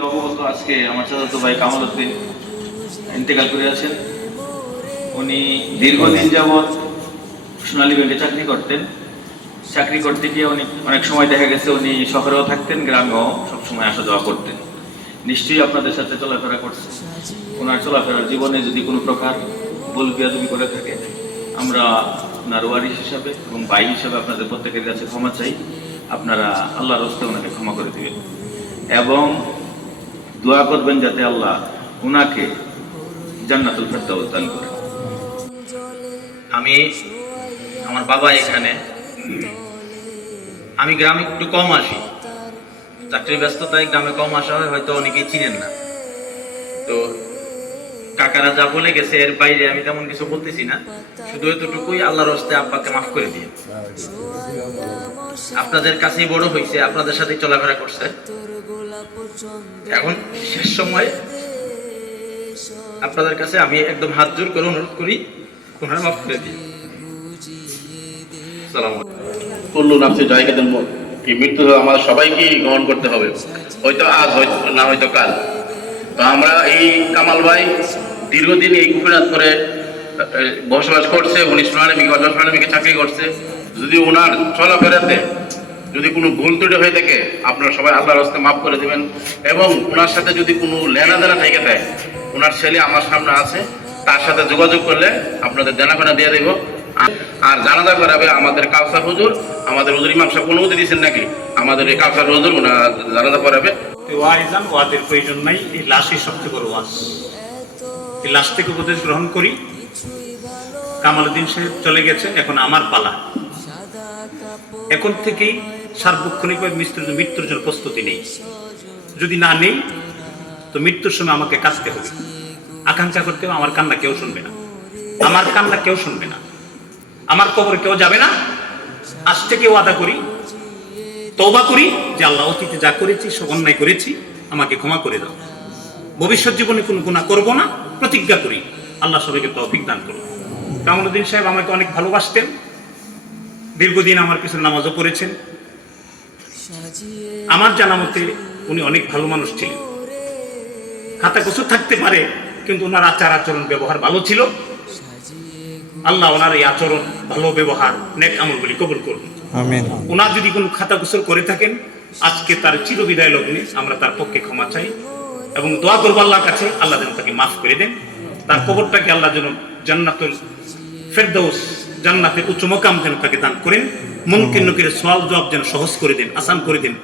অবগত আজকে আমার চাচাতো ভাই কামাল উদ্দিন ইন্তেকাল করে আছেন। উনি দীর্ঘদিন যাবৎ সোনালী ব্যাংকে চাকরি করতেন। চাকরি করতে গিয়ে উনি অনেক সময় দেখা গেছে উনি শহরেও থাকতেন, গ্রামেও সবসময় আসা যাওয়া করতেন। নিশ্চয়ই আপনাদের সাথে চলাফেরা করছে। ওনার চলাফেরার জীবনে যদি কোনো প্রকার ভুল বিয়াদবি করে থাকে, আমরা ওনার ওয়ারিশ হিসাবে এবং ভাই হিসাবে আপনাদের প্রত্যেকের কাছে ক্ষমা চাই। আপনারা আল্লাহর হস্তে ওনাকে ক্ষমা করে দিবেন। এবং দোয়া করবেন যাতে আল্লাহ উনাকে জান্নাতুল ফেরদাউস দান করে। আমি আমার বাবা এখানে। আমি গ্রামে একটু কম আসি। চাকরির ব্যস্ততায় গ্রামে কম আসা হয়, হয়তো অনেকেই চিনেন না। তো কাকারা যা বলে গেছে, এর বাইরে আমি তেমন কিছু বলতেছি না। শুধু এতটুকুই আল্লাহর হস্তে আব্বাকে মাফ করে দিয়ে। আপনাদের কাছেই বড় হয়েছে আপনাদের সাথে চলাফেরা করছে। এখন শেষ সময়। আপনাদের কাছে আমি একদম হাত জোর করে অনুরোধ করি মাফ করে মৃত্যু আমাদের সবাইকেই গ্রহণ করতে হবে। হয়তো আজ, হয়তো না, হয়তো কাল। তো আমরা এই কামাল ভাই দীর্ঘদিন এই কুপিনাথ করে বসবাস করছে, উনি সোনালিমিকে অজয় সোনালিমিকে চাকরি করছে। যদি ওনার চলাফেরাতে যদি কোনো ভুল ত্রুটি হয়ে থাকে, আপনারা সবাই আল্লাহর হস্তে মাফ করে দেবেন। এবং ওনার সাথে যদি কোনো লেনা দেনা থেকে দেয় ওনার ছেলে আমার সামনে আছে, তার সাথে যোগাযোগ করলে আপনাদের দেনাফেনা দিয়ে দেবো। আর- জানাজা করাবে আমাদের কাউসার হুজুর, আমাদের হুজুর ইমাম সাহেব অনুমতি দিয়েছেন নাকি? আমাদের এই কাউসার হুজুর ওনার জানাজা করাবে। ওয়াদের প্রয়োজন নাই, এই লাশই সবচেয়ে বড় ওয়াজ। এই লাশ থেকে উপদেশ গ্রহণ করি। কামালুদ্দিন সাহেব চলে গেছে এখন আমার পালা। এখন থেকেই সার্বক্ষণিকভাবে মৃত্যুর মৃত্যুর জন্য প্রস্তুতি নেই। যদি না নেই, তো মৃত্যুর সময় আমাকে কাঁদতে হবে। আকাঙ্ক্ষা করতে হবে, আমার কান্না কেউ শুনবে না। আমার কান্না কেউ শুনবে না। আমার কবরে কেউ যাবে না। আজ থেকে ওয়াদা করি, তওবা করি যে আল্লাহ অতীতে যা করেছি, সব অন্যায় করেছি, আমাকে ক্ষমা করে দাও। ভবিষ্যৎ জীবনে কোনো গুণা করব না, প্রতিজ্ঞা করি, আল্লাহ সবাইকে তৌফিক দান করুন। কামরুদ্দিন সাহেব আমাকে অনেক ভালোবাসতেন। দীর্ঘদিন আমার পিছনে নামাজও পড়েছেন। আমার জানা মতে উনি অনেক ভালো মানুষ ছিলেন। খাতা কচু থাকতে পারে কিন্তু ওনার আচার আচরণ ব্যবহার ভালো ছিল। আল্লাহ ওনার এই আচরণ ভালো ব্যবহার নেক আমল আমলগুলি কবুল করুন। ওনার যদি কোনো খাতা কুসর করে থাকেন আজকে তার চিরবিদায় লগ্নে আমরা তার পক্ষে ক্ষমা চাই এবং দোয়া করব আল্লাহর কাছে আল্লাহ যেন তাকে মাফ করে দেন। তার কবরটাকে আল্লাহ যেন জান্নাতুল ফেরদৌস জান্নাতের উচ্চ মকাম যেন তাকে দান করেন মুমকিন নকির সওয়াল জবাব যেন সহজ করে দেন আসান করে দেন।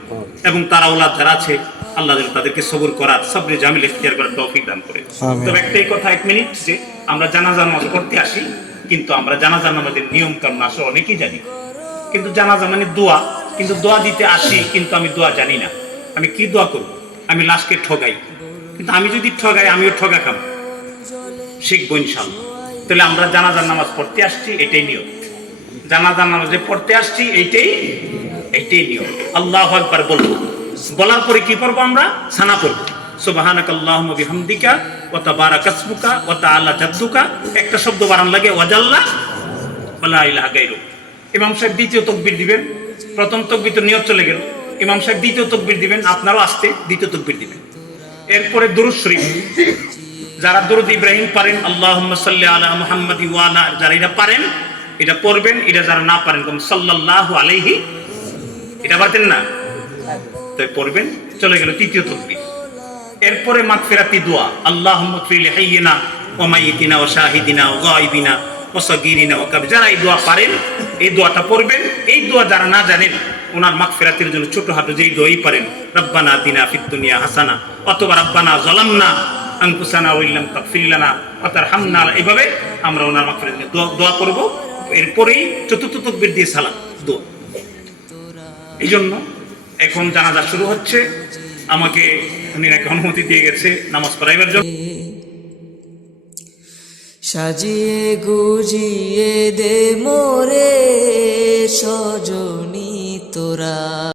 এবং তার আওলাদ যারা আছে আল্লাহ যেন তাদেরকে সবর করার সবরে জামিল ইখতিয়ার করার তৌফিক দান করে। তবে একটাই কথা এক মিনিট যে আমরা জানাজা নামাজ পড়তে আসি কিন্তু আমরা জানাজা নামাজের নিয়ম কানুন আসলে অনেকেই জানি। কিন্তু জানাজা মানে দোয়া কিন্তু দোয়া দিতে আসি কিন্তু আমি দোয়া জানি না। আমি কি দোয়া করব? আমি লাশকে ঠগাই। কিন্তু আমি যদি ঠগাই আমিও ঠগা খাব শিখব ইনশাল্লাহ তাহলে আমরা জানাজার নামাজ পড়তে আসছি, এটাই নিয়ম। জানাজার নামাজে পড়তে আসছি, এইটাই এইটাই নিয়ম। আল্লাহ একবার বলব। বলার পরে কি করব আমরা? সানা পড়ব। সুবহানাক আল্লাহুম্মা বিহামদিকা ওয়া তাবারাকা ইসমুকা ওয়া তাআলা জাদ্দুকা। একটা শব্দ বানান লাগে, ওয়াজাল্লা ওয়ালা ইলাহা গায়রুক ইমাম সাহেব দ্বিতীয় তকবির দিবেন। প্রথম তকবির তো নিয়ত চলে গেল। ইমাম সাহেব দ্বিতীয় তকবির দিবেন, আপনারাও আসতে দ্বিতীয় তকবির দিবেন। এরপরে দুরুদ শরীফ। যারা দুরুদ ইব্রাহিম পারেন আল্লাহ আলা মুহাম্মাদি ওয়া আলা যারা এটা পারেন, এটা পড়বেন, এটা যারা না পারেন, কম সাল্লাল্লাহু আলাইহি, এটা পারতেন না? তাই পড়বেন, চলে গেল তৃতীয় তকবির। এরপরে মাগফিরাতি দোয়া, আল্লাহুম্মা ফিল হাইয়িনা ওয়া মাইয়িতিনা ওয়া শাহিদিনা ওয়া গায়বিনা ওয়া সাগীরিনা ওয়া কাবীর। যারা এই দোয়া পারেন, এই দোয়াটা পড়বেন, এই দোয়া যারা না জানেন, ওনার মাগফিরাতের জন্য ছোটখাটো যেই দোয়াই পারেন, রব্বানা দিনা ফিদ হাসানা, অথবা রব্বানা যালামনা আনফুসানা ওয়া ইল্লাম তাগফির লানা ওয়া এইভাবে আমরা ওনার জন্য দোয়া দোয়া করব। এরপরেই চতুর্থ তাকবীর দিয়ে সালাম দোয়া। এই জন্য এখন জানাজা শুরু হচ্ছে। আমাকে উনি নাকি অনুমতি দিয়ে গেছে নামাজ পড়াইবার জন্য। সাজিয়ে গুজিয়ে দে মোরে সজনী তোরা।